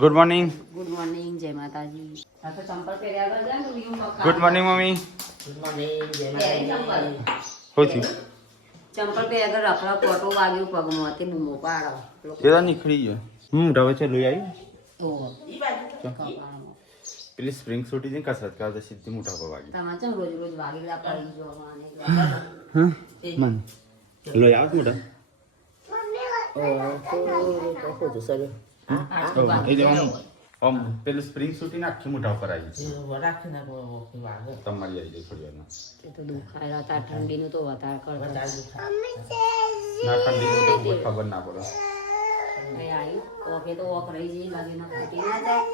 Good morning. Good morning, જય માતાજી. આ તો ચંપલ પહેર્યા વગર જાય ને તો એવું બકા. Good morning mummy. Good morning, જય પહેરી માતાજી. ચંપલ. હોતી ચંપલ પહેર્યા વગર રખડા કોટો વાગ્યું પગમાં તે બૂમો પાડો. કેરા નીકળી ગયો. રવે છે લઈ આવી ઓહો. ઈ બાજુ કપાળમાં. પેલી સ્પ્રિંગ સૂટી જઈને કસરત કરતા સીધી મોટા પર વાગી. તમારે ચમ રોજ રોજ વાગેલા પડી જોવાને. લઈ આવ મોટા. કહો તો સર એ દેવાનું આમ પેલું સ્પ્રિંગ સૂટી આખી મોટા ઉપર આવી છે. રાખી નાખો વાગે તમારી આવી જાય થોડી વારમાં. એ તો દુખાયેલા હતા ઠંડીનું તો વધારે કરતા. વધારે દુખાય. ના ઠંડી તો કોઈ ખબર ના પડે. એ આવી ઓકે તો ઓક રહી જઈ લાગે ના ફૂટી ના જાય.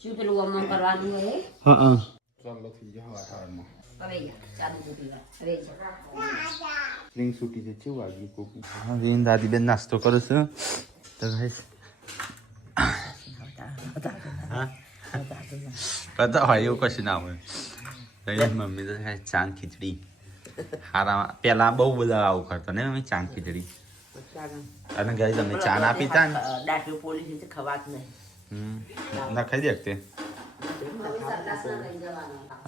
શું પેલું અમમ કરવાનું હોય હા ચાલો થઈ ગયા હવારમાં. હવે ચાલુ ફૂટી જાય રે સ્પ્રિંગ સૂટી જે છે વાગી કોક. હા વેન દાદી બેન નાસ્તો કરે છે તો ગાઈસ હા કદા હોય એવું કશું ના હોય. કઈ મમ્મી તો ખાય ચાંદ ખીચડી હારા પેલા બહુ બધા આવું કરતો ને મમ્મી ચાંદ ખીચડી. અને ગાઈસ અમે ચા ના પીતા ને દાખલો પોલીસ રીતે ખવાત નહીં. ના ખાઈ દે તે.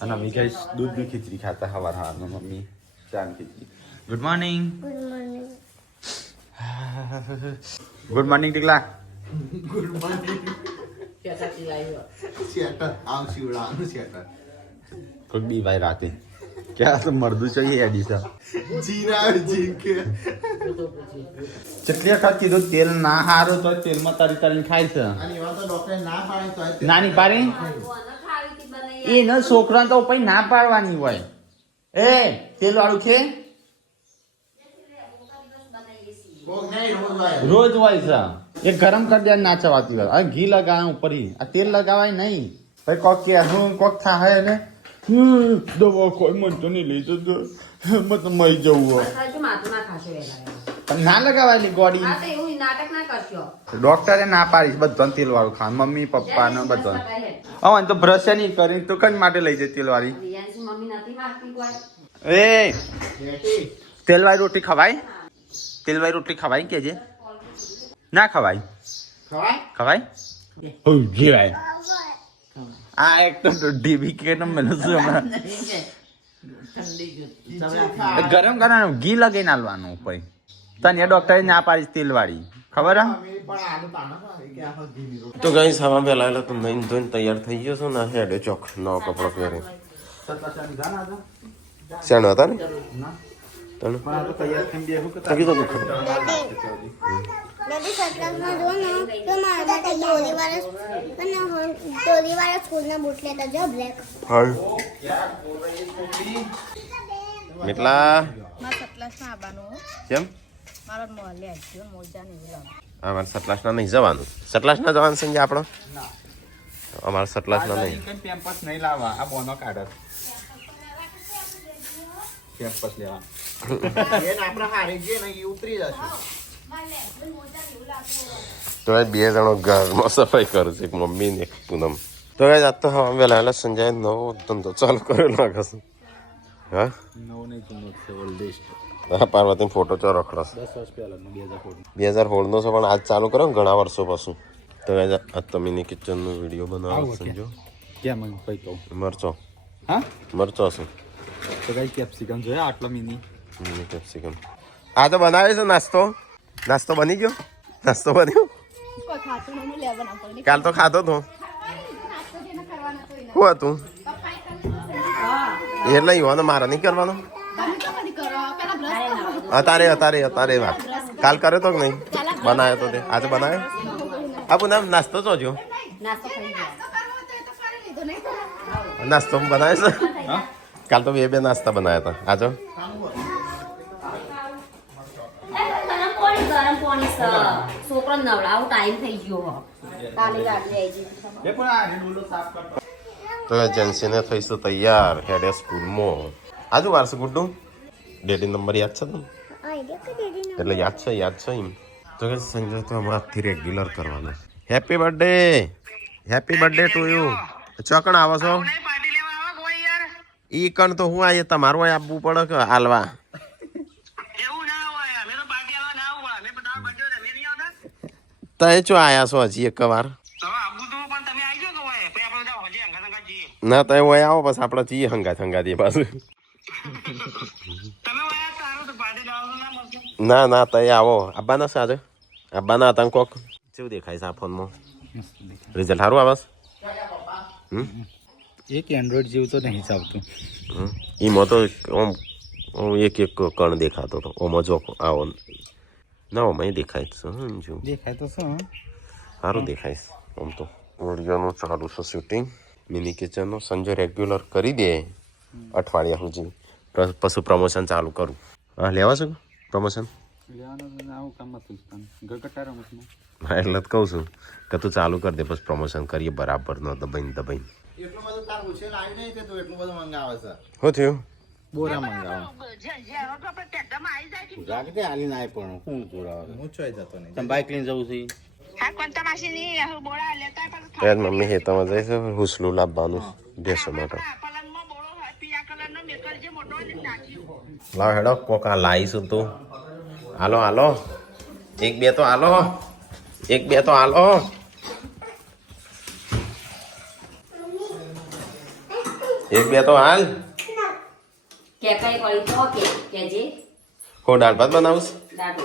અને અમે ગાઈસ દૂધની ખીચડી ખાતા હવારમાં મમ્મી ચાંદ ખીચડી. Good morning. ગુડ મોર્નિંગ ટીકલા. કેસા ચિલાયો શેટર આમ શિવડાનું શેટર કોઈ બી ભાઈ રાતે ક્યાં તો મરદું चाहिए એડિસા જીરા જીન કે તો પૂછી કેટલી વખત કીધું તેલ ના હારું તો તેલમાં તરી તરીને ખાય છે. અને એવા તો ડોક્ટરે ના પાડે તો આ નાની પાડી એ ન છોકરા તો પછી ના પાડવાની હોય. એ તેલ વાળું છે કોક નહીં રોજ વાય રોજ હોય છે. એ ગરમ કરી દે ના ચવાતી હોય. આ ઘી લગાવવા ઉપર આ તેલ લગાવાય નહીં. ભાઈ કોક કે હું કોક થાય ને દવા કોઈ મન તો નહીં લઈ જતો મત મરી જવું હોય. માથું ના ખાશો વહેલા. પણ ના લગાવાયેલી ગોળી હા તો એવું નાટક ના કરશો. ડોક્ટરે ના પાડીશ બધાને તેલ વાળું ખાવાનું મમ્મી પપ્પા ને બધા. હવે તો બ્રશ નહીં કરી તો કઈ માટે લઈ જાય તેલ વાળી. રિયાન્સી મમ્મી નથી માગતી કોઈ. એ તેલ વાળી રોટી ખવાય? તેલ વાળી રોટી ખવાય કે છે ના ખવાય? ખવાય ખવાય જીવાય. આ એક તો ડીબી કે મને શું હમણાં ઠંડી ગરમ કરવાનું ઘી લગાઈને આલવાનું પછી તને ડોક્ટરે ના પાડીશ તેલ વાળી ખબર હા? અમે પણ આનું પાના ખાય કે આ ઘીની રોટી તો ગાઈસ હવા પહેલા તો નહીં ધોઈને તૈયાર થઈ ગયો છું ને હેડે ચોક નવો કપડો પહેરી શેનો હતા ને તને કીધું દુઃખ દાદી સત્રાસમાં જો ને તો મારા માટે દોરીવાળા સ્કૂલના બૂટ લેતા જો બ્લેક હા મિતલા મારા સત્રાસમાં આવવાનું કેમ મારા મોલે આવજો મોજા ને એવું અમારે સતલાસના નહીં જવાનું સતલાસના જવાનું સંજય આપણો અમારે સતલાસના નહીં પેમ્પસ નહીં લાવવા આ બોનો કાઢ પેમ્પસ લેવા એને આપણે હારી જઈએ ને એ ઉતરી જશે તો એ બે જણો ઘરમાં સફાઈ કરે છે એક મમ્મી ને એક પૂનમ તો એ આજ તો હવા વહેલા સંજય નવો ધંધો ચાલુ કર્યો લાગે છે હા નવો નહીં જૂનો છે ઓલ્ડેસ્ટ હા પાર્વતી ફોટો ચો રખડસ 10 વર્ષ પહેલાનો 2016 2016 નો છે પણ આજ ચાલુ કર્યો ને ઘણા વર્ષો પછી તો આજ તમે કિચનનો વિડીયો બનાવો સમજો કેમ કઈ કહું મરચો હા મરચો છે તો કઈ કેપ્સિકમ જોયા આટલો મિની મિની કેપ્સિકમ આ તો બનાવે છે નાસ્તો નાસ્તો બની ગયો નાસ્તો બન્યો કોઈ ખાતું નહીં લેવાના પડે કાલ તો ખાધો તો શું હતું એટલે યુવાનો મારા નહીં કરવાનો અત્યારે વાત કાલ કર્યો તો કે નહીં બનાવ્યો તો તે આજે બનાવ્યો આ પુનઃ નાસ્તો જોજો નાસ્તો ખાઈ ગયા. નાસ્તો બનાવ્યો છે કાલ તો બે નાસ્તા બનાવ્યા હતા આજો ગરમ પાણી છે. છોકરો નવડાવો ટાઈમ થઈ ગયો હો. કાલે રાત્રે આવી જઈશ. એ પણ આ ડોલો સાફ કરતો તો એજન્સીને થઈશું તૈયાર હેડે સ્કૂલમાં આજુ વારસે ગુડ્ડુ ડેડી નંબર યાદ છે તને એટલે યાદ છે એમ તો કે સંજય તો હમણાંથી રેગ્યુલર કરવાનો હેપી બર્થડે ટુ યુ ચોકણ આવો છો ઈ કણ તો હું આવીએ તમારું આપવું પડે કે હાલવા તય ચો આયા છો હજી એક વાર ના તો હોય આવો બસ આપણે જઈએ હંગાત એ પાછું ના તય આવો આબાના સાજે આબાના હતા કોક કેવું દેખાય છે આ ફોનમાં રિઝલ્ટ સારું આવે એક એન્ડ્રોઈડ જેવું તો નહીં ચાલતું એમાં તો એક કણ દેખાતો હતો ઓમાં જો આવો ના ઓમાં દેખાય છે જો દેખાય તો શું સારું દેખાય છે આમ તો વિડીયોનું ચાલુ છે શૂટિંગ મિની કિચનનું સંજય રેગ્યુલર કરી દે અઠવાડિયા સુધી પછી પ્રમોશન ચાલુ કરું હા લેવા છો પ્રમોશન આવું કામ હતું હા એટલે જ કહું છું કે તું ચાલુ કરી દે પછી પ્રમોશન કરીએ બરાબર ન દબાઈને એટલું બધું તાર ઉછેર આવ્યું નહીં કે તું એટલું બધું મંગાવે છે શું થયું બોરા મંગાવે જાગતે હાલી ના પણ હું જોડાવે હું ચોય જતો નહીં તમે બાઇક લઈને જવું છે યાર મમ્મી હેતામાં જાય છે હુસલું લાવવાનું દેશો માટે લાવ હેડો કોક આ લાવીશું તું હાલો એક બે તો હાલો એક બે તો હાલ કે કઈ પડી તો કે જે હું દાળ ભાત બનાવું દાડો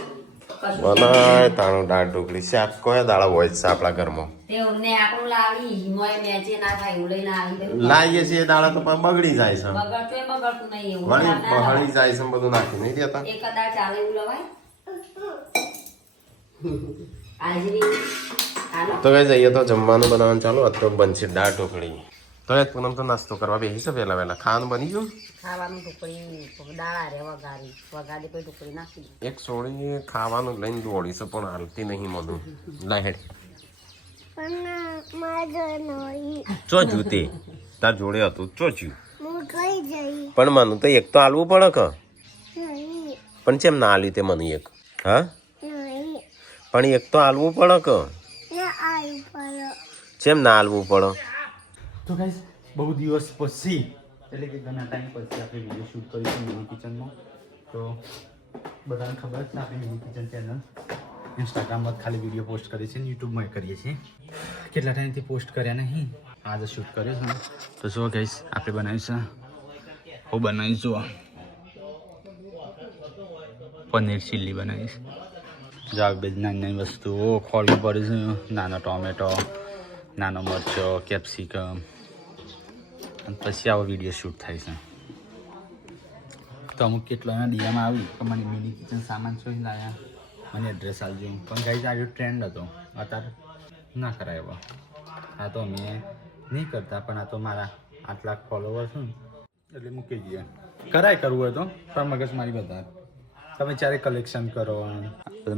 બનાય તાણું દાળ ઢોકળી શાક કયા દાળ હોય છે આપણા ઘરમાં તે અમને આપણું લાવી મોય મેચે ના થાય એવું લઈને આવી લાવીએ છીએ દાળ તો પણ બગડી જાય છે બગડતું નહીં એવું બગડી જાય છે બધું નાખી નહીં દેતા એક કદાચ ચાલે એવું લવાય આજરી આનો તો કઈ જઈએ તો જમવાનું બનાવવાનું ચાલુ અત્યારે બનશે દાળ ઢોકળી તો એક પૂનમ તો નાસ્તો કરવા બેસી છે વહેલા ખાવાનું બની ગયું ખાવાનું ઢોકળી દાળા રે વગાડી કોઈ ઢોકળી નાખી એક સોળી ખાવાનું લઈને દોડી છે પણ હાલતી નહીં મધું લાહેડ ચો જૂતી તાર જોડે હતું ચોચ્યું પણ મને તો એક તો હાલવું પડે કે પણ ચેમ ના હાલ્યું તે મને એક હા પણ એક તો હાલવું પડે કે ચેમ ના હાલવું પડે તો ગાઈસ બહુ દિવસ પછી એટલે કે ઘણા ટાઈમ પછી આપણે વિડીયો શૂટ કરીશું મિની કિચનમાં તો બધાને ખબર છે આપણે મિની કિચન ચેનલ ઇન્સ્ટાગ્રામમાં ખાલી વિડીયો પોસ્ટ કરીએ છીએ યુટ્યુબમાં કરીએ છીએ કેટલા ટાઈમથી પોસ્ટ કર્યા નહીં આજે શૂટ કર્યો છે તો જો ગાઈસ આપણે બનાવીશું હું બનાવીશું પનીર ચીલી બનાવીશ જાવ બે નાની નાની વસ્તુઓ ખોલવી પડે છે નાનો ટોમેટો નાનો મરચો કેપ્સિકમ અને પછી આવો વિડીયો શૂટ થાય છે તો અમુક કેટલાના ડીએમાં આવી કે મને મિની કિચન સામાન શું લાવ્યા મને એડ્રેસ આપજો પણ ગાઈઝ આજે ટ્રેન્ડ હતો અત્યારે ના કરાય એવો આ તો મેં નહીં કરતા પણ આ તો મારા 8 લાખ ફોલોવર છે ને એટલે મૂકી દઈએ કરાય કરવું હોય તો પણ મગજ મારી બધા તમે ચારે કલેક્શન કરો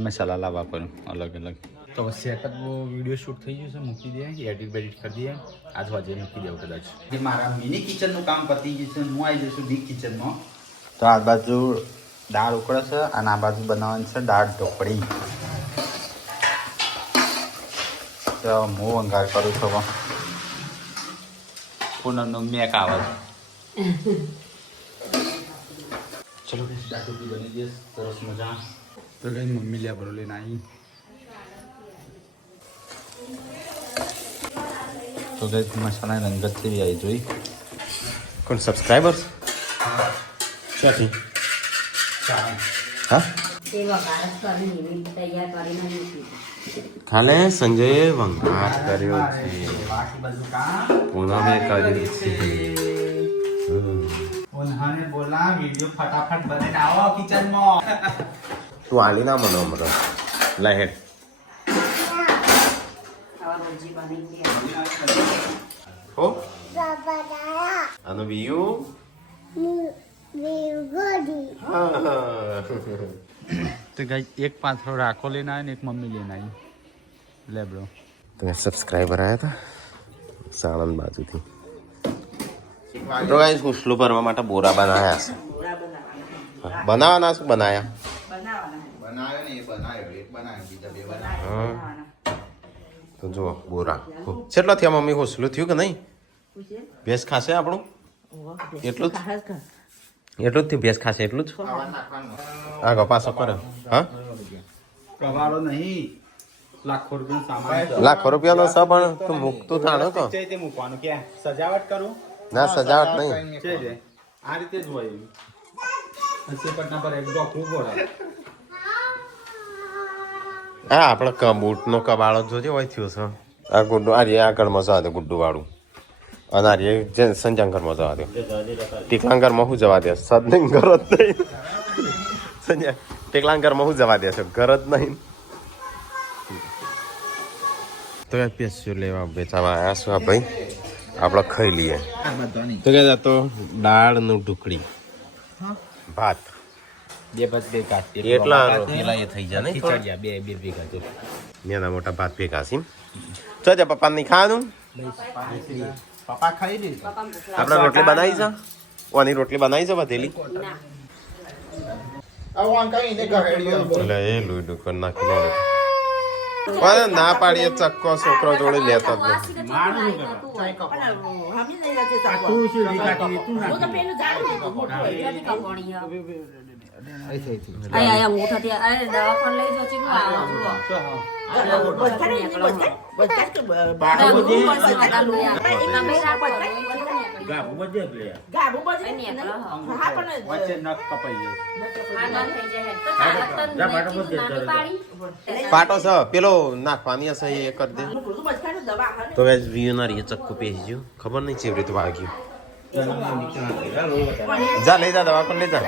મસાલા લાવવા પડે અલગ અલગ તો સેટ જ વિડીયો શૂટ થઈ ગયું છે મૂકી દે એડિટ બેડિટ કરી દઈએ આજ વાજે મૂકી દેવું કદાચ જે મારા મિની કિચનનું કામ પતી ગયું છે હું આવી જઈશું બિગ કિચનમાં તો આ બાજુ દાળ ઉકળે છે અને આ બાજુ બનાવવાની છે દાળ ઢોકળી તો હું વંગાર કરું છું પૂનમનું મેક આવે ચલો દાળ ઢોકળી બની દઈએ સરસ મજા તો કઈ મમ્મી લે બરો લઈને આવી તો ગઈ મસાલા રંગત કેવી આવી જોઈ કોણ સબસ્ક્રાઈબર્સ ક્યાંથી હા તે વઘાર કરીને તૈયાર કરીને મૂકી કાલે સંજયે વંગાર કર્યો છે પૂનમે કર્યું છે ઉન્હાને બોલા વિડિયો ફટાફટ બનાવીને આવો કિચનમાં તું આલી ના મને હમણાં લાય હેડ આવા રોજી બની હો આનો બીયુ તો ગાઈ એક પાથરો રાખો લઈને આવે ને એક મમ્મી લઈને આવી લે બ્રો તો સબસ્ક્રાઈબર આવ્યા હતા સાણંદ બાજુથી તો ગાઈસ હુસલું ભરવા માટે બોરા બનાવ્યા છે બનાવવાના શું બનાયા બનાવ્યો ને એ બનાવ્યો એક બનાવ્યો બીજા બે બનાવ્યો તો જો બોરા કેટલા થયા મમ્મી હુસલું થયું કે નહીં ભેંસ ખાશે આપણું એટલું જ ભેંસ ખાશે એટલું જ આગળ પાછો કરે હા કવાળો નહીં લાખો રૂપિયાનો સામાન છે. લાખો રૂપિયાનો છે પણ તું મૂકતું થાણો તો છે તે મૂકવાનું કે સજાવટ કરું ના સજાવટ નહીં છે જે આ રીતે જ હોય પટના પર એક ડોકરું બોલાવે. હા આપણે બૂટનો કબાળો જોજે હોય થયો છે આ ગુડ્ડુ આ રે આગળ મજા આવે ગુડ્ડુ વાળું અને આ રે જે સંજાંગરમાં જવા દે ટીકલાંગરમાં શું જવા દે સદનિંગ ઘર જ નહીં સંજય ટીકલાંગરમાં શું જવા દે છે ઘર જ નહીં તો એ પેસ્યું લેવા બેચાવા આવ્યા છું આ ભાઈ આપણે ખાઈ લઈએ તો કે તો દાળનું ઢુકડી ભાત બે બસ બે કાઢી એટલા પેલા એ થઈ જાય ને ખીચડિયા બે બે ભેગા તો નાના મોટા ભાત ભેગા છે તો તે પપ્પાને નહીં ખાવાનું પપ્પા ખાઈ લે આપણે રોટલી બનાવી છે ઓની રોટલી બનાવી છે વધેલી એટલે એ લોહીડું કરી નાખી ના પાડીએ ચક્કો છોકરો જોડે લેતો જ નહીં હમી નહીં રહેતી સાકવા. તું શું કાઢી તું હું તો પેલું જાણું નહીં તો મોટું હોય. ગાભું બધે હા પણ વચ્ચે નખ કપાઈ જાય. પાટો છે પેલો નાખવાની હશે એ કરી દે બધું બચકાનું દવા હા ને. તો હવે વીયુના રીએ ચક્કુ પેસી ગયું ખબર નહીં ચેવી રીતે વાગ્યું જા લઈ જા દવા પણ લઈ જા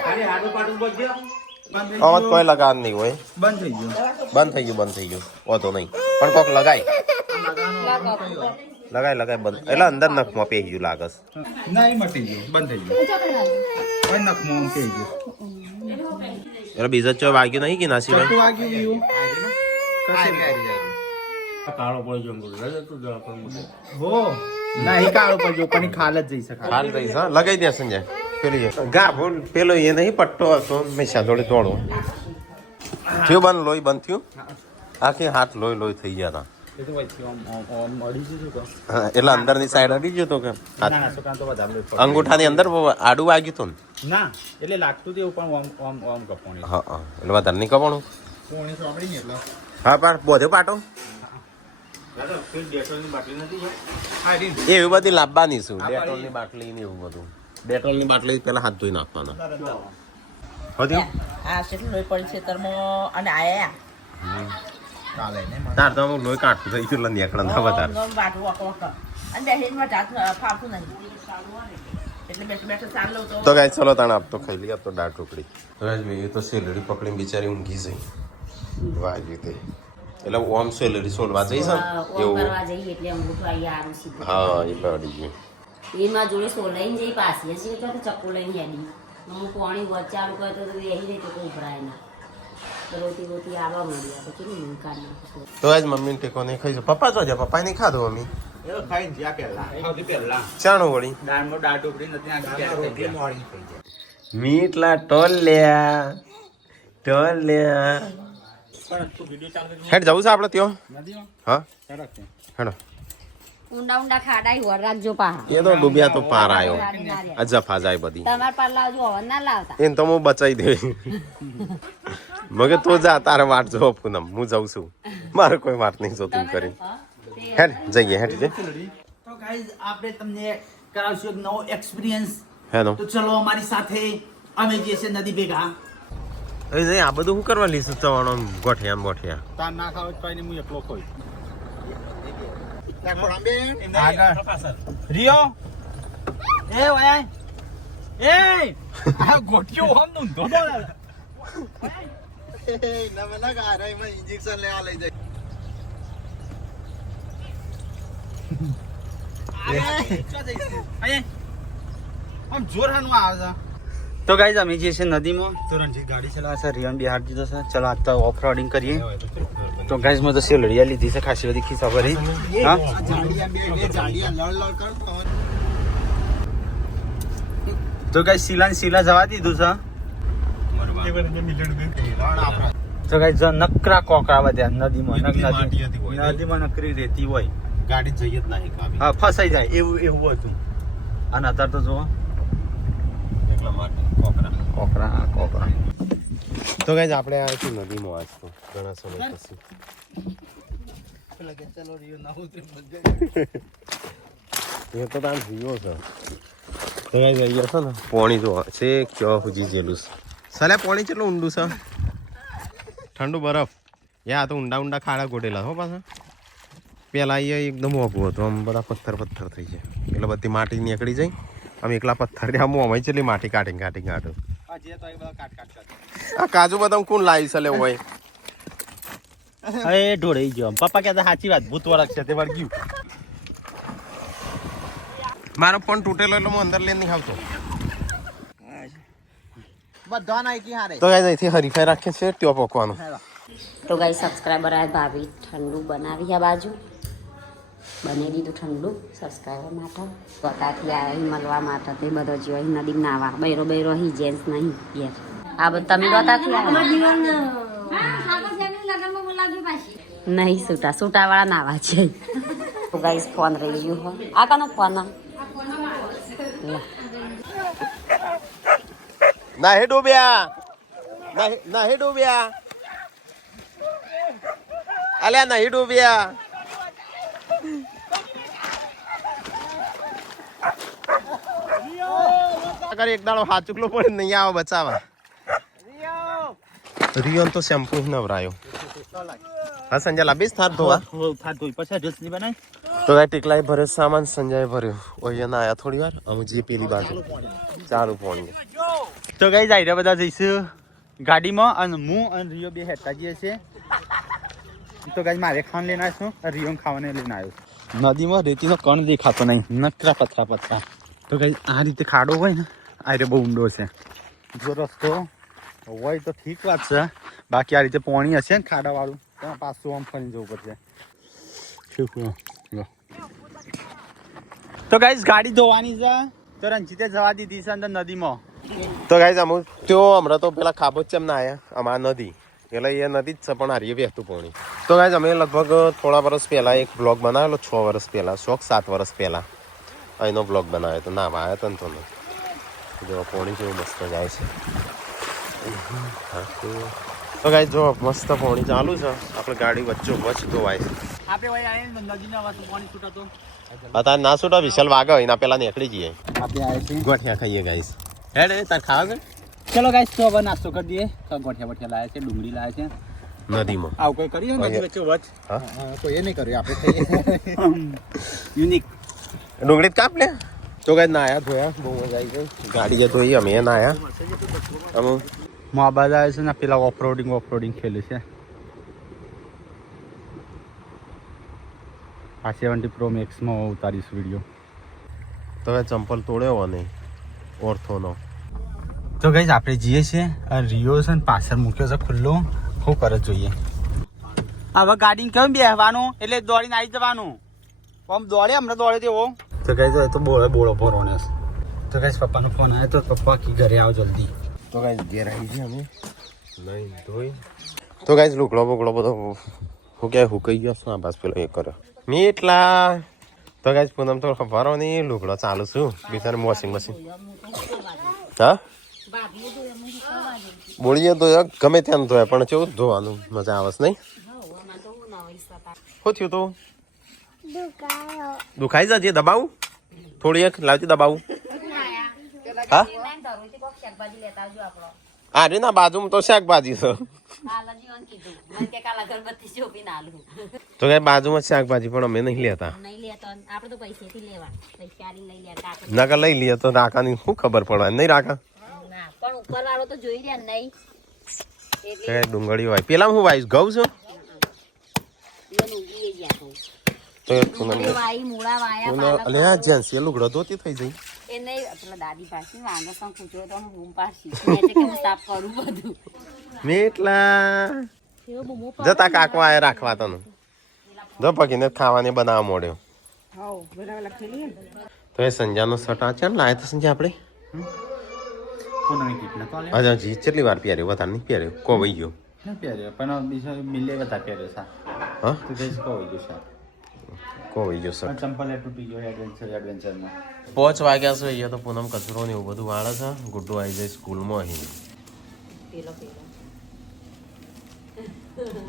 અવાજ કોઈ લગાવ નહીં હોય બંધ થઈ ગયું. બંધ થઈ ગયું વાંધો નહીં પણ કોક લગાય બંધ એટલે અંદર નખમાં પેસી ગયું લાગસ નહીં મટી ગયું બંધ થઈ ગયું કોઈ નખમાં આમ થઈ ગયું. એટલે બીજા ચો વાગ્યું નહીં કે ના સિવાય ચટુ વાગ્યું ગયું. હો નહીં કાળો પડજો પણ ખાલ જ જઈ શકે. હાલ રહીશ હા લગાઈ દે સંજય પેલી ગા બોલ પેલો એ નહીં પટ્ટો હતો મેં જોડે તોડો થયું બંધ લોહી બંધ થયું આખી હાથ લોહી થઈ ગયા એ તો વચ્ચે આમ અડી જતું તો. હતા એટલે અંદરની સાઈડ અડી જતો કે ના ના છોકરાને તો વધારે લોહી પડે. અંગૂઠાની અંદર આડું વાગ્યું હતું ને ના એટલે લાગતું હતું એવું પણ ઓમ ઓમ કપોણી હા હા એટલે વધારે નહીં કપાણું પોણી સોંપડી ને એટલે હા પણ બોધે પાટો ડેટોલની બાટલી નથી એવી બધી લાવવાની શું ડેટોલની બાટલી ને એવું બધું ડેટોલની બાટલી પેલા હાથ ધોઈ નાખવાના હતી આ કેટલું લોહી પડી છે તરમાં અને આયા કાલે ને તાર તો અમુક લોહી કાઢતું થઈ ગયું નીકળે ના વધારે વાટું વખો અને બેહીમાં જાત ફાવતું નહીં એટલે બેઠું બેઠું ચાલો તો ગાય ચલો તાણે આપતો ખાઈ લઈએ તો દાળ ટુકડી તો ગાય મેં તો સેલરી પકડીને બિચારી ઊંઘી જઈ વાગ્યું તે એટલે ઓમ સેલરી સોલવા જઈશ ને એવું હા એ પડી ગયું એમાં જોડે સોલાઈને જઈ પાછી હશે તો ચક્કુ લઈને હેડી હું પાણી વચાડું કરતો તો એહી રહી તો ઉભરાય ના રોટી રોટી આવવા મળ્યા પછી નહીં કાઢ નાખો તો આજ મમ્મીને ટેકો નહીં ખાઈ પપ્પા તો જા પપ્પાએ નહીં ખાધું મમ્મી એ ખાઈ જ્યાં પહેલા સૌથી પહેલા ચાણું વળી દાળનો દાળ ટોકરી નથી નાખી મોડી થઈ જાય. મીટલા ટોલ્યા પણ તું વિડિયો ચાલુ કરી હેડ જવું છે આપણે ત્યાં નદીમાં હા સરસ છે. હેડો ઊંડા ઊંડા ખાડા હોય રાખજો પા એ તો ડૂબ્યા તો પાર આવ્યો આ જફા જાય બધી તમાર પાર લાવજો હવે ના લાવતા એને તો હું બચાવી દે મગે તું જા તારે વાટ જો પૂનમ હું જાઉં છું મારે કોઈ વાત નહીં જોતું કરી હેડ જઈએ હેડ જે તો ગાઈઝ આપણે તમને કરાવશું એક નવો એક્સપિરિયન્સ હેનો તો ચલો અમારી સાથે અમે જે છે નદી ભેગા એ નહીં આ બધું શું કરવા લીધું ચવાણો ગોઠિયા તાર ના ખાવ તો નહીં હું એકલો ખોઈ રિયો એ વયા એ આ ગોઠિયો હમ નું ધો ઇન્જેક્શન લેવા લઈ જાય આમ જોર હાનું આવે છે તો ગાઈઝ અમે જે છે નદીમાં તો રણજીત ગાડી ચલાવે છે રિયાન બિહાર દીધો છે ચલો આજ તો ઓફ રોડિંગ કરીએ તો ગાઈઝ મેં તો સેલડિયા લીધી છે ખાસી બધી ખિસ્સા ભરી હા તો ગાઈઝ શીલા જવા દીધું છે તો ગાઈઝ નકરા કોકરા વધ્યા નદીમાં નકરી રેતી હોય ગાડી જઈએ જ નહીં કાવી હા ફસાઈ જાય એવું હતું અને અત્યારે તો જુઓ એટલા માટે કોકરા તો ગાઈઝ આપણે આવ્યા છીએ નદીમાં આજ તો ઘણા સમય પછી એ તો તાન જીવો છે તો ગાઈસ અહીંયા છે ને પાણી જો છે ક્યાં સુધી જેલું છે સાલે પાણી કેટલું ઊંડું છે ઠંડુ બરફ યા તો ઊંડા ઊંડા ખાડા ગોટેલા હો પાછા પેલા અહીંયા એકદમ ઓગું હતું આમ બધા પથ્થર થઈ જાય એટલે બધી માટી નીકળી જાય આમ એકલા પથ્થર ને આમ અમે ચેલી માટી કાઢી કાઢું આ કાજુ બદામ કોણ લાવી છે લે હોય હવે ઢોળાઈ ગયો પપ્પા કહેતા સાચી વાત ભૂત વળગ છે તે વળગ્યું મારો ફોન તૂટેલો એટલે હું અંદર લઈને નહીં આવતો બધા નાખી હારે તો ગાઈસ અહીંથી હરીફાઈ રાખે છે ત્યાં પકવાનું તો ગાઈ સબસ્ક્રાઈબર આ ભાભી ઠંડુ બનાવી આ બાજુ બની દીધું ઠંડુ સબસ્ક્રાઈબર માટે પોતાથી આવી મળવા માટે તે બધો જીવ અહીં નદી નાવા બૈરો અહીં જેન્ટ્સ નહીં યાર આ બધું તમે પોતાથી નહીં સૂટા વાળા નાવા છે તો ગાઈસ ફોન રહી ગયો હો આ કાનો ફોન ના ડૂબ્યા ના ડૂબ્યા અલ્યા નહીં ડૂબ્યા અગર એક દાડો હાથ ચૂકલો પડે નહીં આવો બચાવા રિયોન તો શેમ્પુ નવરાયો હા સંજય લાબીસ થાર ધોવા પછી ડ્રેસ ની બનાવી તો ગાય ટીકલાએ ભર્યો સામાન સંજય ભર્યો ઓયના આયા થોડી વાર અમે જે પેલી બાજુ ચાલુ પાણી તો ગાઈસ આઈડિયા બધા જઈશું ગાડીમાં અને હું અને રિયો બે હેઠા જઈએ છીએ તો ગાઈસ મારે ખાવાનું લઈને આવ્યો છું રિયો ખાવાને લઈને આવ્યો નદીમાં રેતીનો કણ દેખાતો નહીં નકરા પથરા તો ગાઈસ આ રીતે ખાડો હોય ને આ રીતે બહુ ઊંડો છે જો રસ્તો હોય તો ઠીક વાત છે બાકી આ રીતે પાણી હશે ને ખાડાવાળું તો પાછું આમ ફરીને જવું પડશે તો ગાઈસ ગાડી ધોવાની છે તો રંજીતે જવા દીધી છે અંદર નદીમાં તો ગાઈસ અમુ त्यो હમણાં તો પેલા ખાબોચમ ના આયા અમાર નદી એટલે એ નદી જ છે પણ હારીએ વહેતું પાણી તો ગાઈસ અમે લગભગ થોડા વર્ષ પહેલા એક બ્લોગ બનાવેલો 6 વર્ષ પહેલા 7 વર્ષ પહેલા અહીંનો બ્લોગ બનાવ્યો તો ના આવ્યો તો નતો જો પાણી કેવું મસ્ત જાય છે તો ગાઈસ જો મસ્ત પાણી ચાલુ છે આપણે ગાડી વચ્ચે ધોવાય છે આપણે વળી આવીને નદીના વાતું પાણી છૂટાતો અત્યારે ના છૂટા વિશાલ વાગે એના પેલા નીકળી જઈએ આપણે આવે છે ગોઠિયા ખાઈએ ગાઈસ હેડે તાર ખાવા ચલો ગાઈસ તો હવે નાસ્તો કરી દઈએ ગોઠિયા લાયા છે ડુંગળી લાયા છે નદીમાં આવું કોઈ કર્યું નદી વચ્ચે વચ કોઈ એ નહીં કર્યું આપણે ખાઈએ યુનિક ડુંગળી કાપ લે તો ગાઈસ નાયા ધોયા બહુ મજા આવી ગઈ ગાડી ધોઈ અમે નાયા અમે મા બાદ આવે છે ને પેલા ઓફરોડિંગ ખેલે છે આ 70 પ્રો મેક્સમાં ઉતારીશ વિડીયો તો હવે ચંપલ તોડ્યો અને ઓર્થોનો તો ગાઈસ આપણે જઈએ છીએ રિયો છે ને પાછળ મૂક્યો છે ખુલ્લો શું કરે જોઈએ હવે ગાડી કેમ બેસવાનું એટલે દોડીને આવી જવાનું આમ દોડે હમણાં દોડે તેવો તો ગાઈસ તો બોળો ભરવાનો તો ગાઈસ પપ્પાનો ફોન આવ્યો તો પપ્પા કી ઘરે આવો જલ્દી તો ગાઈસ ઘેર આવી ગયા અમે નહીં ધોઈ તો ગાઈસ લુકડો બુકડો બધો હું ક્યાંય હુકાઈ ગયો છું આ પાસ પેલો એ કર્યો મીટલા તો ગાઈસ પૂનમ તો ખબર નહીં લુકડો ચાલુ છું બિચારે વોશિંગ મશીન હા બોલીએ તો ગમે ત્યાં ધોયા પણ કેવું ધોવાનું મજા આવે નહીં શું થયું તું દુખાઈ જજે દબાવું થોડી એક લાવતી દબાવું હા અરે ના બાજુમાં તો શાકભાજી છે તો કઈ બાજુમાં શાકભાજી પણ અમે નહીં લેતા નાકા લઈ લઈએ તો રાકાની શું ખબર પડવા નહીં રાકા ડુંગળી હોય પેલા હું વાઈશ ઘઉં છું જેન્સી લુગડો ધોતી થઈ જઈ એ નહીં પેલા દાદી પાસે વાંગો પણ કૂતરો તો હું બૂમ પાડશી મેં કે હું સાફ કરું બધું મેટલા જતા કાકો આયા રાખવા તને જો પગીને ખાવાને બનાવવા મોડ્યો તો એ સંજાનો શર્ટ આ ચાલ લાયા તો સંજા આપણે અચ્છા જી કેટલી વાર પહેર્યો વધારે નહીં પહેર્યો કોવાઈ ગયો પણ બીજો મિલે બધા પહેર્યો સા હા તું જઈશ કોવાઈ ગયો સા કોવાઈ ગયો શર્ટ ચંપલ તૂટી ગયો એડવેન્ચરમાં 5 વાગ્યા છે અહીંયા તો પૂનમ કચરો ને એવું બધું વાળે છે ગુડ્ડુ આવી જાય સ્કૂલમાં અહીં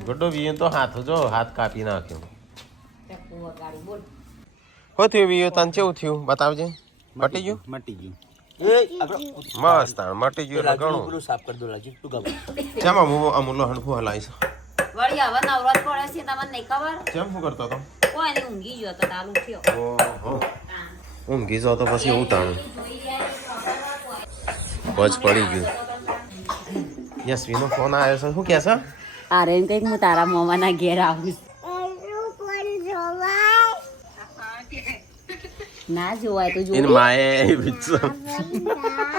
ગુડ્ડુ વીએ તો હાથ કાપી નાખ્યો તું વગાડી બોલ હો થયું બીજું તને કેવું થયું બતાવજે મટી ગયું મટી ગયું મસ્ત તાણ મટી ગયું એટલે ઘણું સાફ કરી દો લાજી તું ગમે ચામાં હું અમૂલનો હણફું હલાવીશ વળી હવે નવરાત પડે છે તમને નહીં ખબર કેમ શું કરતો હતો કોઈ નહીં ઊંઘી ગયો તો ચાલુ થયો ઓહો ઊંઘી જાવ તો પછી એવું તાણું બજ પડી ગયું યશવીનો ફોન આવ્યો છે શું કહે છે અરે એમ કંઈક હું તારા મોમાના ઘેર આવીશ ના જોવાય તો એની જોવી માએ વિચાર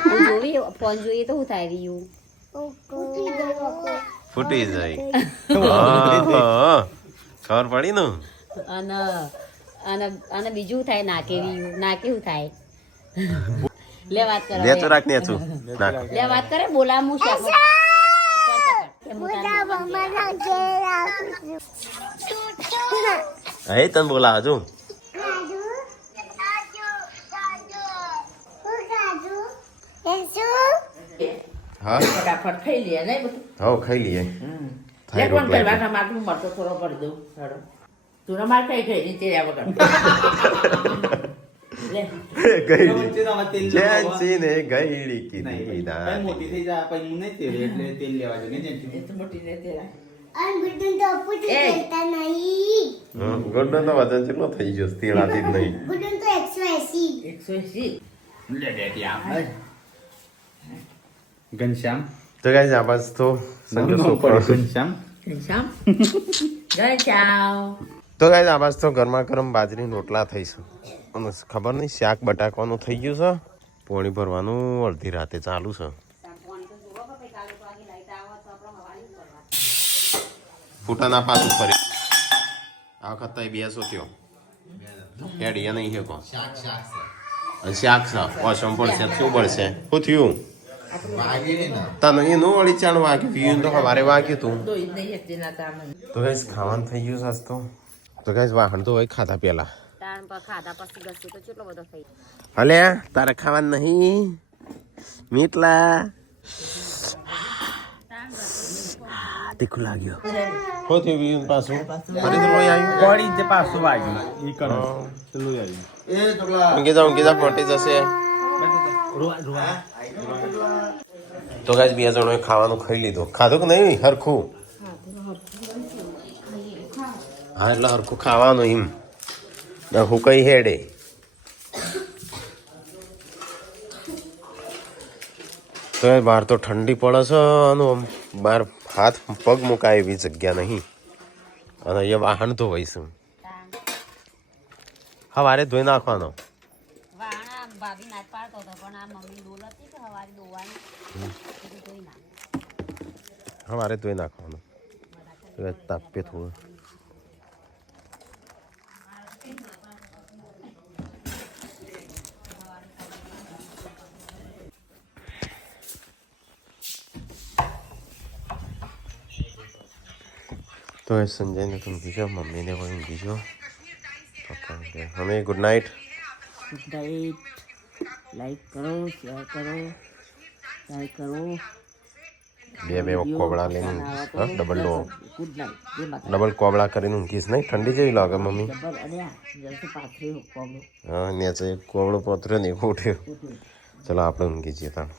તું જોવી ફોન જોઈએ તો હું થાય રહ્યું ફૂટી જાય હા, ખબર પડી ને અને અને અને બીજું થાય નાકે રહ્યું નાકે શું થાય લે વાત કરે લે તો રાખ ને છું નાખ લે વાત કરે બોલા હું શું હે તને બોલાવે છું હા ફટાફટ ખાઈ લે નહીં બધું હા ખાઈ લઈએ થાય એક વાર રોટલા કરવાના માટલું મરતો થોડો કરી દઉં સારો તું માર કઈ ખાઈ નહીં તે વગર લે જેન્સીને ગઈડી કીધી દાદી. મોટી થઈ જાય પછી હું નહીં તેલ એટલે તેલ લેવા જોઈએ ને એ તો મોટી ને તે ગુડ્ડો તો વજન કેટલો થઈ ગયો તેલાથી જ નહીં 180 લે ડેડી આમ ઘનશ્યામ તો ગાઈસ આ બસ તો સંજોગ ઘનશ્યામ શ્યામ જય ચાવ તો ગાઈસ આ બસ તો ગરમા ગરમ બાજરીના રોટલા થઈ છે અને ખબર નહીં શાક બટાકાનું થઈ ગયું છે પોણી ભરવાનું અડધી રાતે ચાલુ છે ફૂટાના પાછું ફરી આ વખત તો બેસો થયો હેડિયા નહીં છે કો શાક છે ઓછમ પડશે શું પડશે શું થયું તને એનું વળી ચાણ વાગ્યું પીયું તો સવારે વાગ્યું તું તો ઈ નહીં હતી ના તામને તો ગાઈસ ખાવાનું થઈ ગયું સસ્તો તો ગાઈસ વાહન તો હોય ખાધા પેલા તાણ પર ખાધા પછી ગસ્યું તો કેટલો બધો થઈ હલે તારે ખાવાનું નહીં મીટલા તીખું લાગ્યો હો થયું બીજું પાછું ફરી તો લોહી આવ્યું પડી તે પાછું વાગ્યું ઈ કરો ચલું આવ્યું ઊંઘી જા મોટી જશે તો ગાઈસ બે જણોએ ખાવાનું ખાઈ લીધું ખાધું કે નહીં હરખું હા એટલે હરખું ખાવાનું એમ હું કઈ હેડે તો બહાર તો ઠંડી પડે છે અને આમ બહાર હાથ પગ મુકાય એવી જગ્યા નહીં અને અહીંયા વાહન ધોવાઈશું સવારે ધોઈ નાખવાનો વાણા ભાભી નાચ પાડતો હતો પણ આ મમ્મી ડોલ હતી કે હવારે દોવાની એટલે ધોઈ નાખ સવારે ધોઈ નાખવાનો તાપે થોડું તો એ સંજયને તો ઊંઘી જાઓ મમ્મીને પણ ઊંઘી જાઓ પપ્પાને અમે ગુડ નાઇટ ડાયટ લાઈક કરો શેર કરો લાઈક કરો બે કોબળા લઈને ડબલ ગુડ નાઈટ જે માતા ડબલ કોબળા કરીને ઊંઘીશ નહીં ઠંડી જેવી લાગે મમ્મી ડબલ અડ્યા જલ્દી પાથરી કોબો હા નેચે એક કોબળો પોતર્યો ને એક ઉઠ્યો ચલો આપણે ઊંઘી જઈએ તાણ